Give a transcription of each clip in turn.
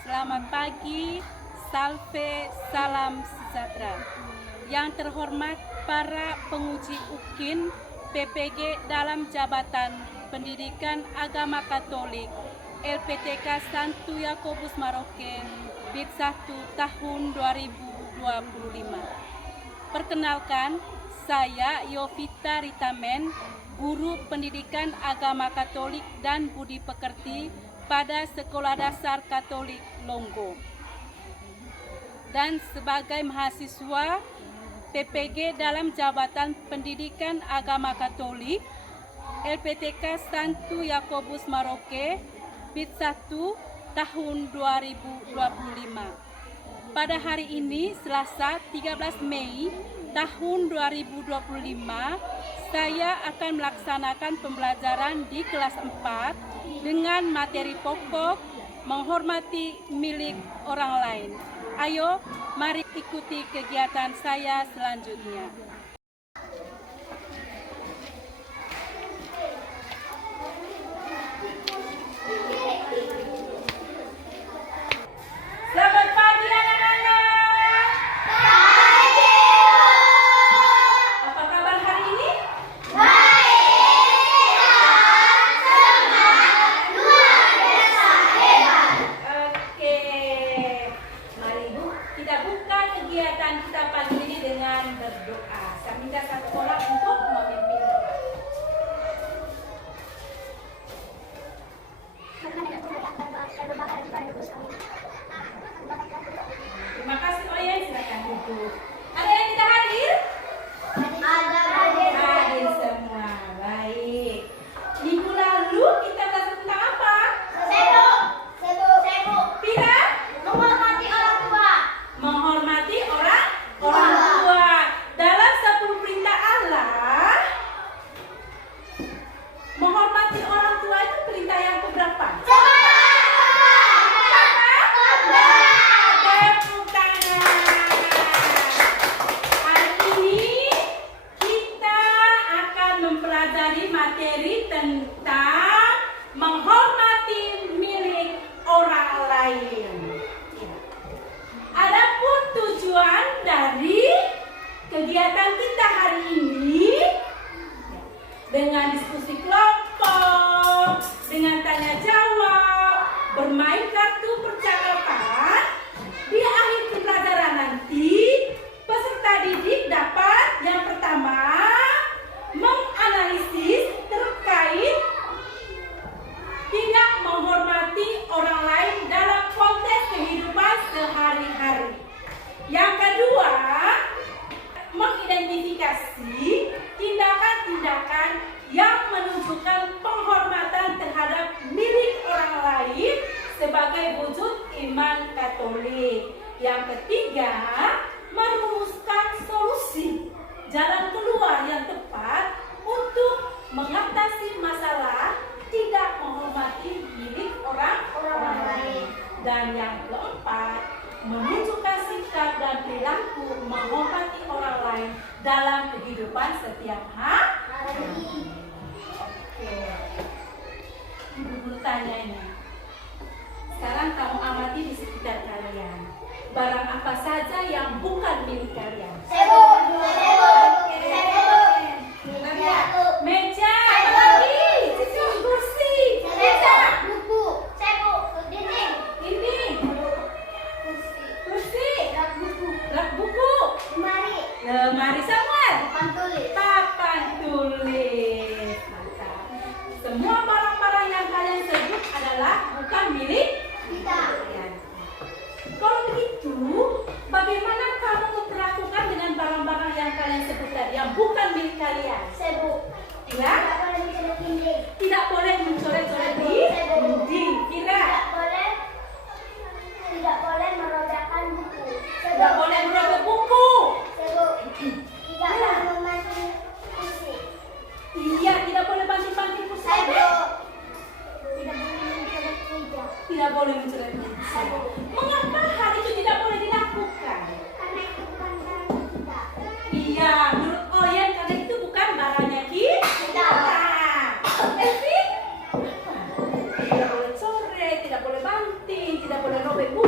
Selamat pagi, salve, salam sejahtera. Yang terhormat para penguji UKIN PPG dalam Jabatan Pendidikan Agama Katolik LPTK Santo Yakobus Maroke BIT 1 tahun 2025. Perkenalkan, saya Yovita Ritamen, guru pendidikan agama Katolik dan budi pekerti pada Sekolah Dasar Katolik Longgo. Dan sebagai mahasiswa PPG dalam Jabatan Pendidikan Agama Katolik LPTK Santo Yakobus Maroke BIT 1 tahun 2025. Pada hari ini, Selasa 13 Mei tahun 2025, saya akan melaksanakan pembelajaran di kelas 4 dengan materi pokok menghormati milik orang lain. Ayo, mari ikuti kegiatan saya selanjutnya. Selamat pagi anak-anak. Pagi. Apa kabar hari ini? Baik. Semangat. Luar biasa hebat. Oke. Mari Bu, kita buka kegiatan kita pagi ini dengan berdoa. Saya minta satu orang untuk memimpin doa. Terima kasih. Oh ya, silakan duduk. Ada yang tidak hadir? Ada Hadir semua. Baik. Minggu lalu kita belajar tentang apa? Sebu. Tidak? Menghormati orang tua. Menghormati orang tua. Dalam 10 perintah Allah, menghormati orang tua itu perintah yang keberapa? Tepuk tangan. Hari ini kita akan mempelajari materi tentang menghormati milik orang lain. Ya. Adapun tujuan dari kegiatan kita hari ini dengan diskusi kelompok, dengan tanya jawab, bermain kartu percakapan, di akhir pembelajaran nanti peserta didik dapat yang pertama menganalisis terkait tidak menghormati orang lain dalam konteks kehidupan sehari-hari. Yang kedua, mengidentifikasi tindakan-tindakan yang menunjukkan penghormatan terhadap milik orang lain sebagai wujud iman Katolik. Yang ketiga, merumuskan solusi jalan keluar yang tepat untuk mengatasi masalah tidak menghormati milik orang lain. Dan yang keempat, menunjukkan sikap dan perilaku menghormati orang lain dalam kehidupan setiap hari. Oke. Ibu guru tanya ini. Sekarang kamu amati di sekitar kalian. Barang apa saja yang bukan milik kalian? Sebu. Lihat. Meja, apa lagi? Kursi. Meja. Buku. Sebu. Dinding. Ini. Kursi. Rak buku. Lemari Samuel. Papan tulis. Mantap. Semua barang-barang yang kalian sebut adalah bukan milik kalian. Kalau begitu, bagaimana kamu memperlakukan dengan barang-barang yang kalian sebut tadi yang bukan milik kalian? Ya? Tidak boleh mencoret-coret di dinding. Tidak. Tidak boleh merobekkan buku. Tidak boleh merobek buku. Tidak boleh memancing kursi. Iya, tidak boleh banting-banting kursi. Tidak boleh mencoret meja. Tidak boleh mencoret meja. Mengapa hal itu tidak boleh dilakukan? Karena itu bukan barang kita. Iya, menurut Oyen karena itu bukan barangnya kita. Elvi? Tidak boleh coret, tidak boleh banting, tidak boleh robek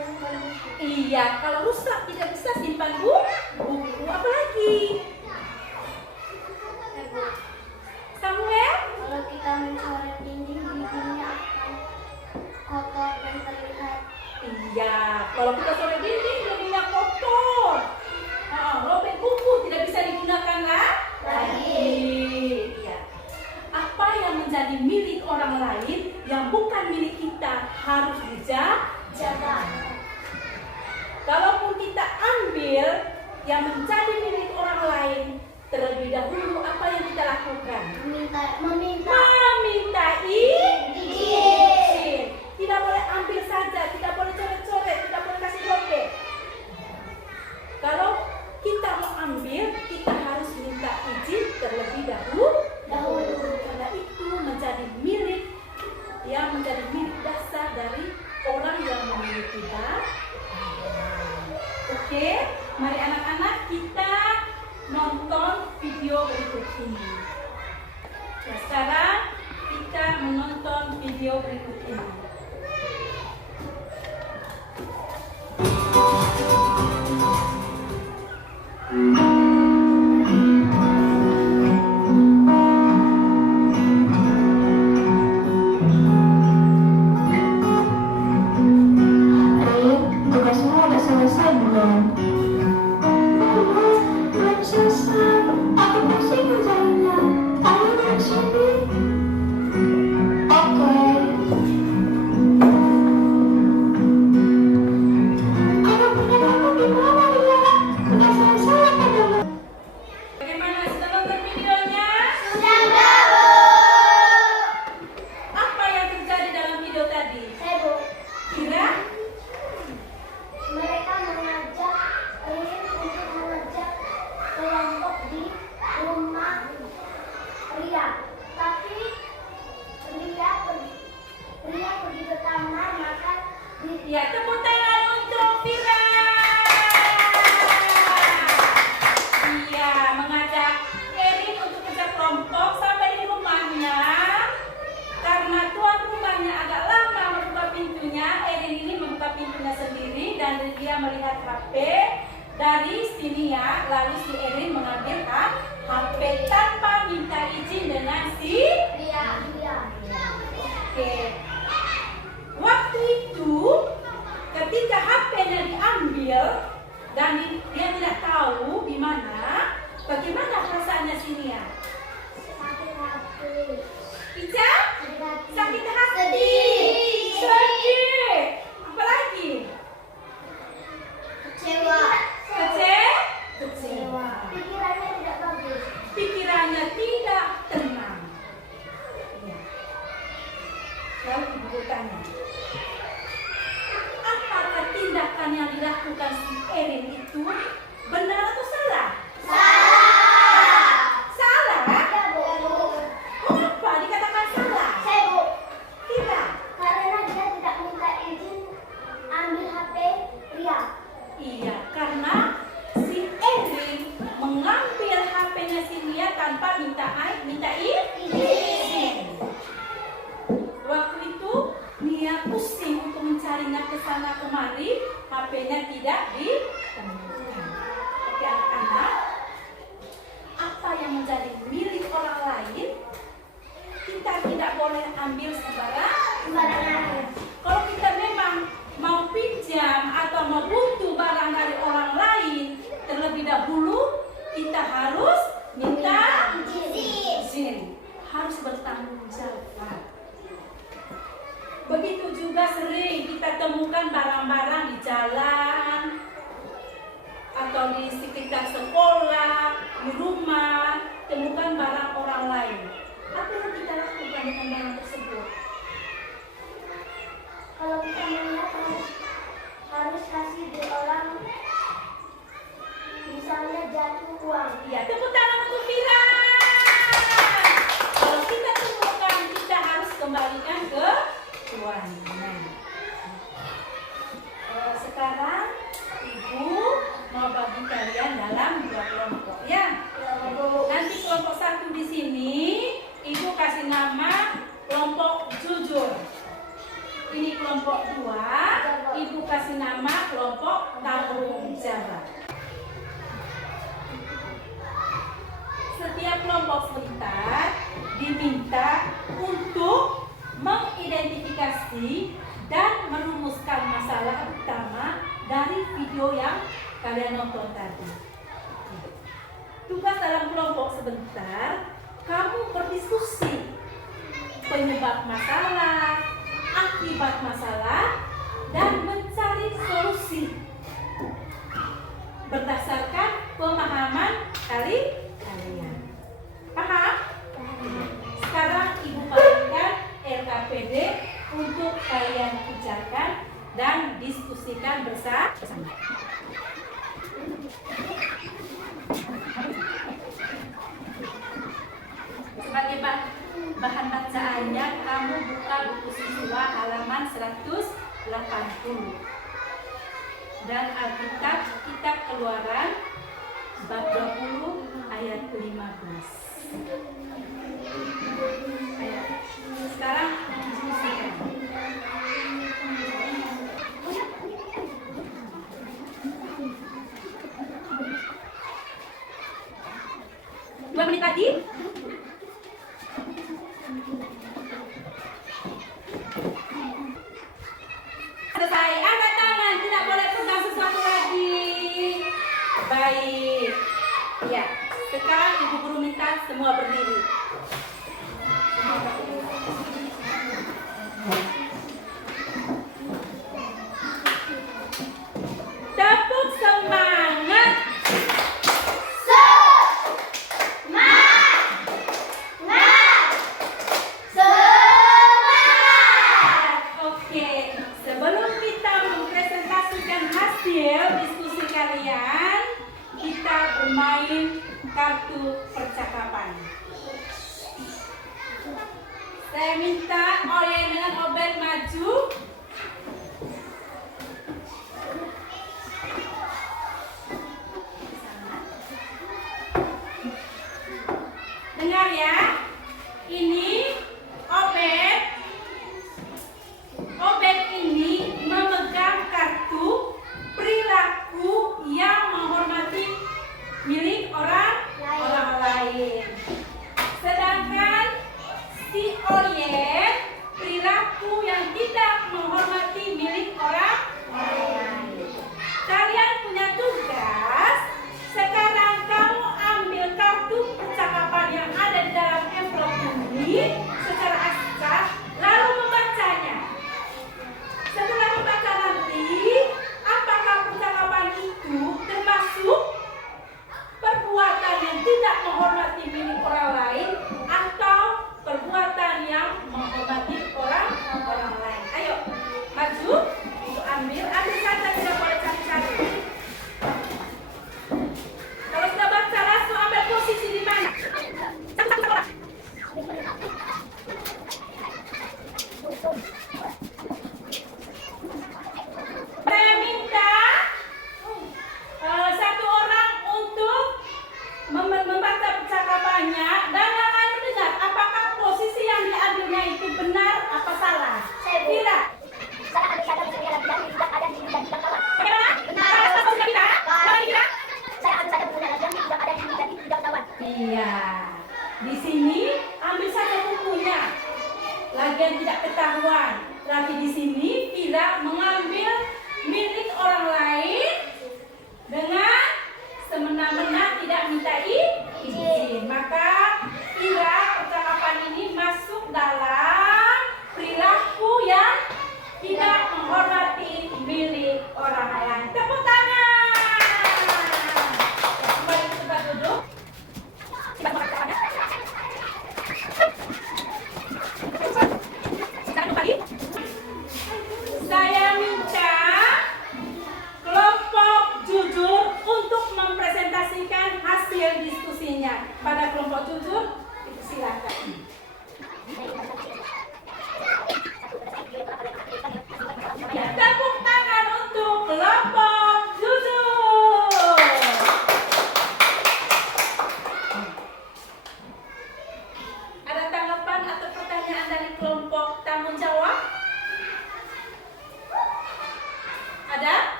Iya, kalau rusak tidak bisa simpan buku. Apa lagi? Samuel? Kalau kita mencoret dinding, dindingnya akan kotor dan terlihat. Iya, kalau kita coret dinding jadinya kotor. Robek buku tidak bisa digunakan lagi. Iya. Apa yang menjadi milik orang lain yang bukan milik kita harus dijaga. Kalaupun kita ambil yang menjadi milik orang lain, terlebih dahulu apa yang kita lakukan? Meminta izin. Tidak boleh ambil saja, tidak boleh coret-coret, tidak boleh kasih robek. Kalau kita mau ambil, kita harus minta izin terlebih dahulu. Karena itu menjadi milik dasar dari orang yang memiliki kita. Oke, mari anak-anak kita nonton video berikut ini. Nah, sekarang kita menonton video berikut ini. Tugasmu udah selesai belum? Belum selesai. Aku masih ngerjainnya. Ayo dari sini. Oke. Anak punya kamu gimana ya? Udah selesai apa belum? Bagaimana, sudah nonton videonya? Sudah tahu. Apa yang terjadi dalam video tadi? Ibu, Kira? mereka ingin untuk mengajak kelompok di rumah Ria. Tapi Ria pergi ke kamar makan di Ya, tepuk tangan untuk Vira. Iya, mengajak Erin untuk kerja kelompok sampai di rumahnya. Karena tuan rumahnya agak lama membuka pintunya, Erin ini membuka pintunya sendiri dan dia melihat HP. Dari sini ya, lalu si Erin mengambil HP tanpa minta izin dengan si Ria. Oke. Waktu itu ketika HP-nya diambil dan dia tidak tahu di mana, bagaimana perasaannya Sinia? Sakit hati. Ica? Sakit hati. Sedih. Sedih. Apa lagi? Kecewa. Kecewa. Pikirannya tidak bagus. Pikirannya tidak tenang. Ya. Lalu ibu tanya, apakah tindakan yang dilakukan si Erin itu benar atau salah? Salah? Ya, Bu. Mengapa dikatakan salah? Saya, Bu. Tidak. Karena dia tidak minta izin ambil HP Ria. Iya, karena si Erin mengambil HP-nya si Nia tanpa minta izin. Waktu itu Nia pusing untuk mencarinya ke sana kemari, HP-nya tidak ditemukan. Oke anak-anak, apa yang menjadi milik orang lain kita tidak boleh ambil sembarangan. Kalau kita memang mau pinjam atau mau butuh barang dari orang lain, terlebih dahulu kita harus minta izin, harus bertanggung jawab. Begitu juga sering kita temukan barang-barang di jalan atau di sekitar sekolah, di rumah, temukan barang orang lain. Apa yang kita lakukan dengan barang tersebut? Kalau kita melihat harus kasih di orang, misalnya jatuh uang. Ya, tepuk tangan untuk Vira. Kalau kita temukan, kita harus kembalikan ke tuan. Sekarang ibu mau bagi kalian dalam 2 kelompok ya. Nanti kelompok 1 di sini ibu kasih nama kelompok jujur. Ini kelompok 2, ibu kasih nama nama kelompok tanggung jawab. Setiap kelompok sebentar diminta untuk mengidentifikasi dan merumuskan masalah utama dari video yang kalian nonton tadi. Tugas dalam kelompok sebentar, kamu berdiskusi penyebab masalah, akibat masalah, dan mencari solusi berdasarkan pemahaman kalian. Paham? Sekarang Ibu bagikan LKPD untuk kalian ucapkan dan diskusikan bersama. Sebagai bahan bacaannya, kamu buka buku siswa halaman 180 dan Alkitab Kitab Keluaran bab 20 ayat 15. Ayo, sekarang diskusikan. 2 menit lagi. Selesai. Angkat tangan, tidak boleh pegang sesuatu lagi. Baik. Ya, sekarang Ibu Guru minta semua berdiri. Semua berdiri. Tepuk semangat. Oke, sebelum kita mempresentasikan hasil diskusi kalian, kita bermain kartu percakapan. Saya minta Oyen dengan Obed maju. Dengar ya, ini Obed ini memegang kartu perilaku yang menghormati milik orang lain. Sedangkan si Oyen perilaku yang tidak menghormati milik orang lain. Kalian punya tugas. Sekarang kamu ambil kartu percakapan yang ada di dalam amplop ini secara acak, lalu membacanya. Setelah membaca nanti, apakah percakapan itu termasuk perbuatan yang tidak menghormati milik orang lain atau perbuatan yang menghormati orang lain? Ayo, maju, ambil saja, tidak boleh cari-cari. Kalau sudah baca langsung ambil posisi di mana? Saya minta satu orang untuk membaca percakapannya dan yang lain mendengar apakah posisi yang diambilnya itu benar apa salah. Kira. Iya. Di sini ambil saja bukunya. Lagian tidak ketahuan. Tapi di sini tidak mengambil milik orang lain dengan semena-mena, tidak minta izin. Maka kira percakapan ini masuk dalam perilaku yang tidak menghormati milik orang lain. Tepuk tangan. Kembali ke tempat duduk. Saya minta kelompok jujur untuk mempresentasikan hasil diskusinya. Pada kelompok jujur, silakan. Ya, tepuk tangan untuk kelompok jujur. Ada tanggapan atau pertanyaan dari kelompok tanggung jawab? Ada?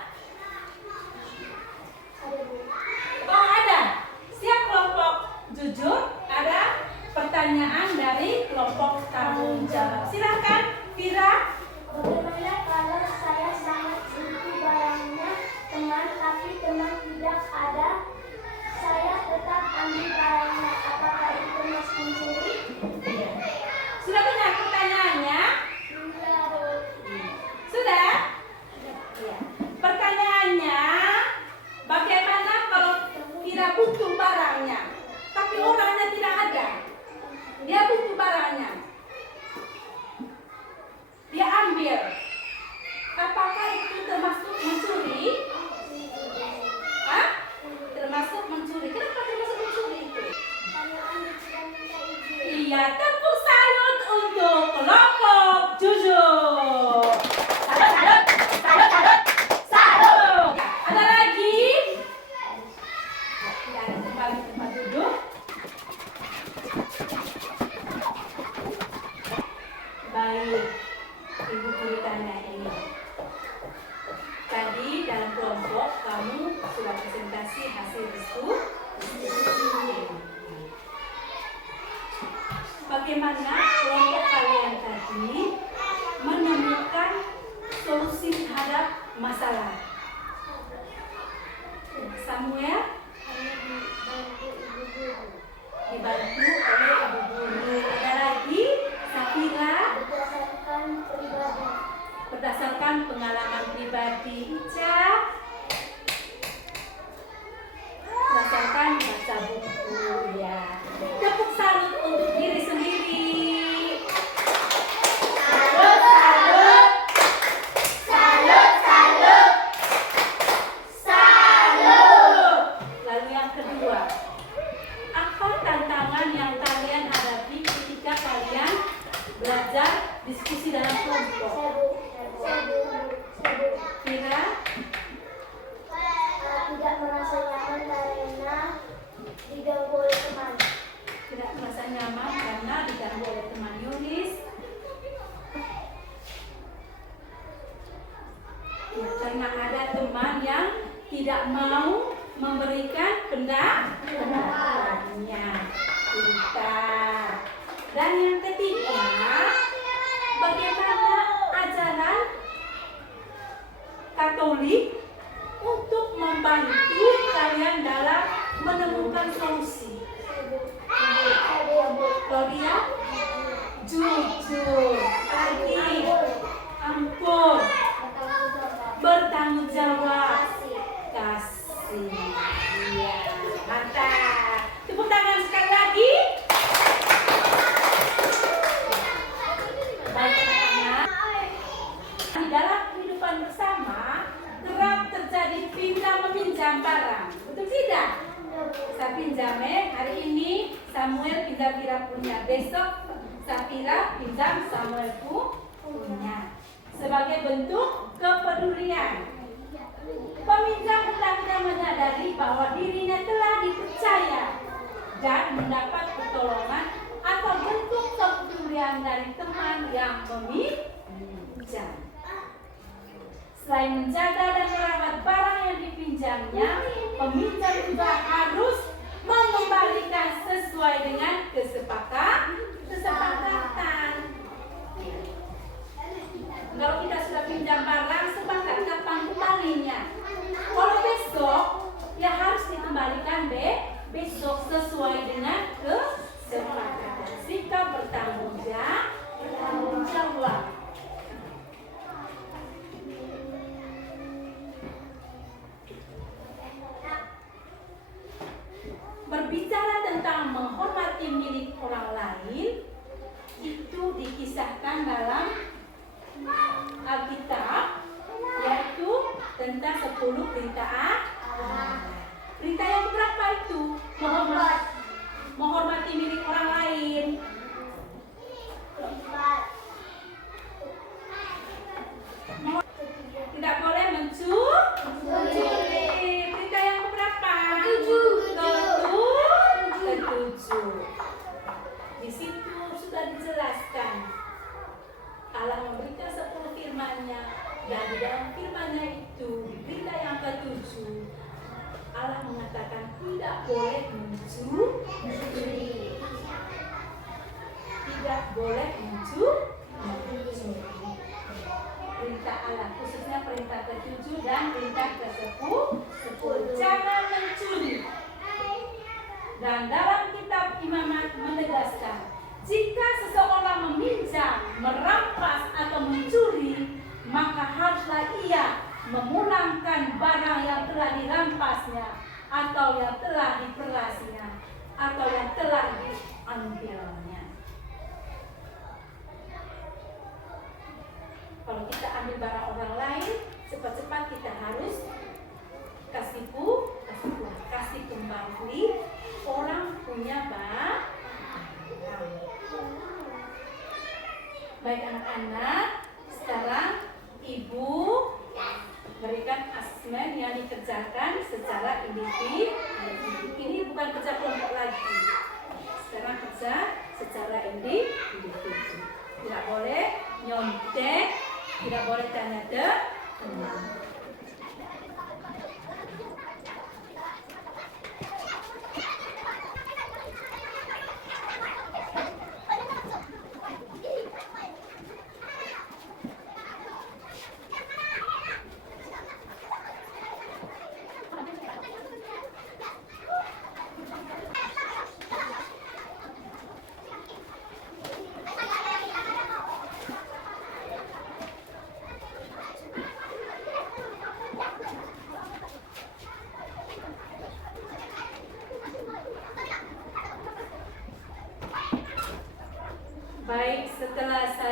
verifikasi hasil diskusi. Bagaimana kelompok kalian tadi menemukan solusi terhadap masalah? Samuel dibantu oleh ibu guru. Ada lagi? Safira berdasarkan pengalaman pribadi. Ica berdasarkan baca buku. Ya, tepuk salut untuk diri sendiri. Lalu yang kedua, apa tantangan yang kalian hadapi ketika kalian belajar diskusi dalam kelompok? Kira? Tidak merasa nyaman karena diganggu oleh teman. Tidak merasa nyaman karena diganggu oleh teman. Yunis? Ya, karena ada teman yang tidak mau memberikan pendapatnya. Pintar. Dan yang ketiga, bagaimana ajaran Katolik untuk membantu kalian dalam menemukan solusi? Claudia? Jujur. Adi? Ampun. Bertanggung jawab. Kasih. Iya, mantap. Tepuk tangan sekali lagi. Baik anak-anak, di dalam kehidupan bersama kerap terjadi pinjam meminjam barang, betul tidak? Saya pinjam hari ini Samuel pinjam Fira punya, besok Safira pinjam Samuel punya. Sebagai bentuk kepedulian, peminjam hendaknya menyadari bahwa dirinya telah dipercaya dan mendapat pertolongan atau bentuk kepedulian dari teman yang meminjam. Selain menjaga dan merawat barang yang dipinjamnya, peminjam juga harus mengembalikan sesuai dengan kesepakatan. Kalau kita sudah pinjam barang, sepakat kapan kembalinya? Kalau besok, ya harus dikembalikan besok sesuai dengan kesepakatan. Sikap bertanggung jawab. Berbicara tentang menghormati milik orang lain, itu dikisahkan dalam Alkitab, yaitu tentang 10 perintah. Perintah yang berapa itu? Menghormati milik orang lain. Tidak boleh mencuri. Perintah yang berapa? Ketujuh. Di situ sudah dijelaskan. Allah memberikan 10 firman-Nya, dan di dalam firman-Nya itu, di perintah yang ke-7, Allah mengatakan tidak boleh mencuri. Tidak boleh mencuri. Perintah Allah, khususnya perintah ke-7 dan perintah ke-10, jangan mencuri. Dan dalam kitab Imamat menegaskan, jika seseorang meminjam, merampas atau mencuri, maka haruslah ia memulangkan barang yang telah dirampasnya, atau yang telah diperlasinya, atau yang telah diambilnya. Kalau kita ambil barang orang lain, cepat-cepat kita harus kasih kembali. Orang punya barang. Baik anak-anak, sekarang Ibu berikan asesmen yang dikerjakan secara individu. Ini bukan kerja kelompok lagi. Sekarang kerja secara individu. Tidak boleh nyontek, tidak boleh tanya teman.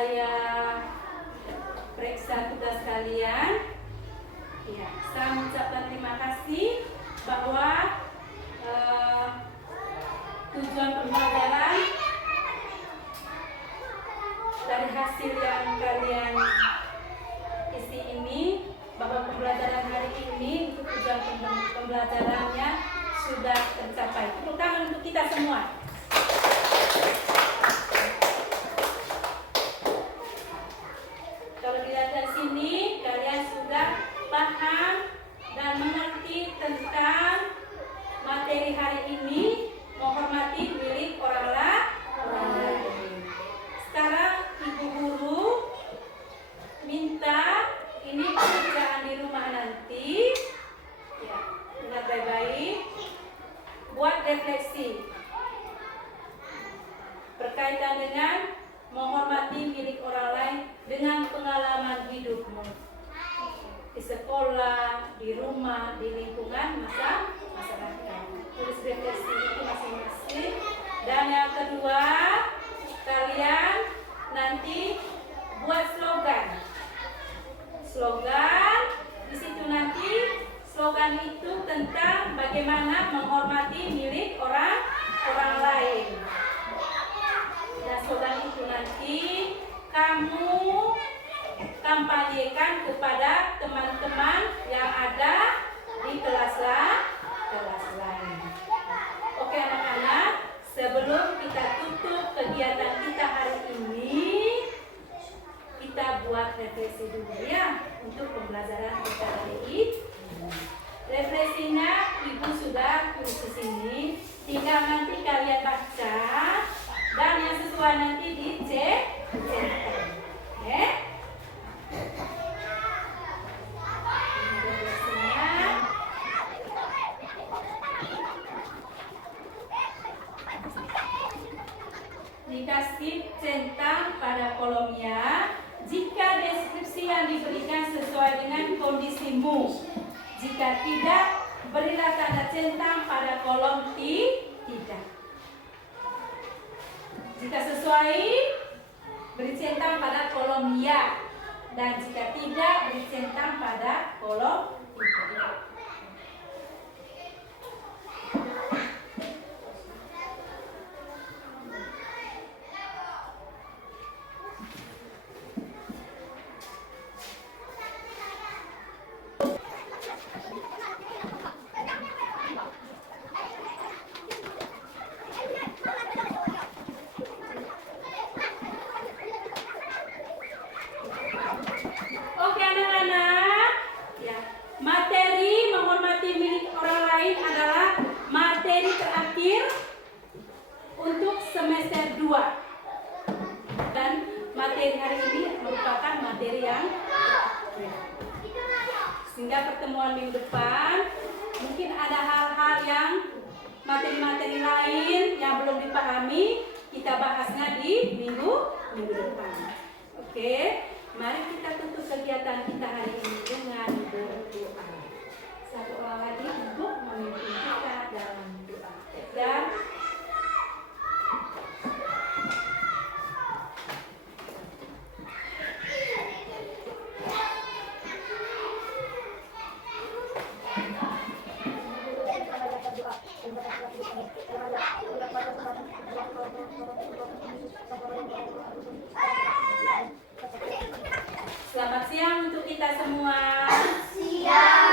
saya periksa tugas kalian. Ya, saya mengucapkan terima kasih bahwa tujuan pembelajaran dari hasil yang kalian isi ini, bahwa pembelajaran hari ini untuk tujuan pembelajarannya sudah tercapai. Tepuk tangan untuk kita semua. Kalau dilihat dari sini, kalian sudah paham dan mengerti tentang materi hari ini, menghormati milik orang lain. Sekarang Ibu Guru minta ini pekerjaan di rumah nanti, ya, ingat baik-baik, buat refleksi berkaitan dengan menghormati milik orang lain dengan pengalaman hidupmu di sekolah, di rumah, di lingkungan masyarakat. Tulis refleksi itu masing-masing. Dan yang kedua, kalian nanti buat slogan. Slogan di situ nanti, slogan itu tentang bagaimana menghormati milik orang lain. Dan slogan itu nanti kamu kampanyekan kepada teman-teman yang ada di kelas lain. Oke anak-anak, sebelum kita tutup kegiatan kita hari ini, kita buat refleksi dulu ya untuk pembelajaran kita hari ini. Refleksinya Ibu sudah tulis di sini, tinggal nanti kalian baca dan yang sesuai nanti dicek. Oke? Dikasih centang pada kolomnya jika deskripsi yang diberikan sesuai dengan kondisimu. Jika tidak, berilah tanda centang pada kolom tidak. Jika sesuai, beri centang pada kolom ya. Dan jika tidak, beri centang pada kolom tidak. Oke anak-anak, ya, materi menghormati milik orang lain adalah materi terakhir untuk semester 2. Dan materi hari ini merupakan materi yang terakhir. Sehingga pertemuan minggu depan mungkin ada hal-hal yang materi-materi lain yang belum dipahami, kita bahasnya di minggu depan. Oke. Mari kita tutup kegiatan kita hari ini dengan berdoa. Satu orang lagi untuk memimpin kita dalam doa. Dan selamat siang untuk kita semua. Siang.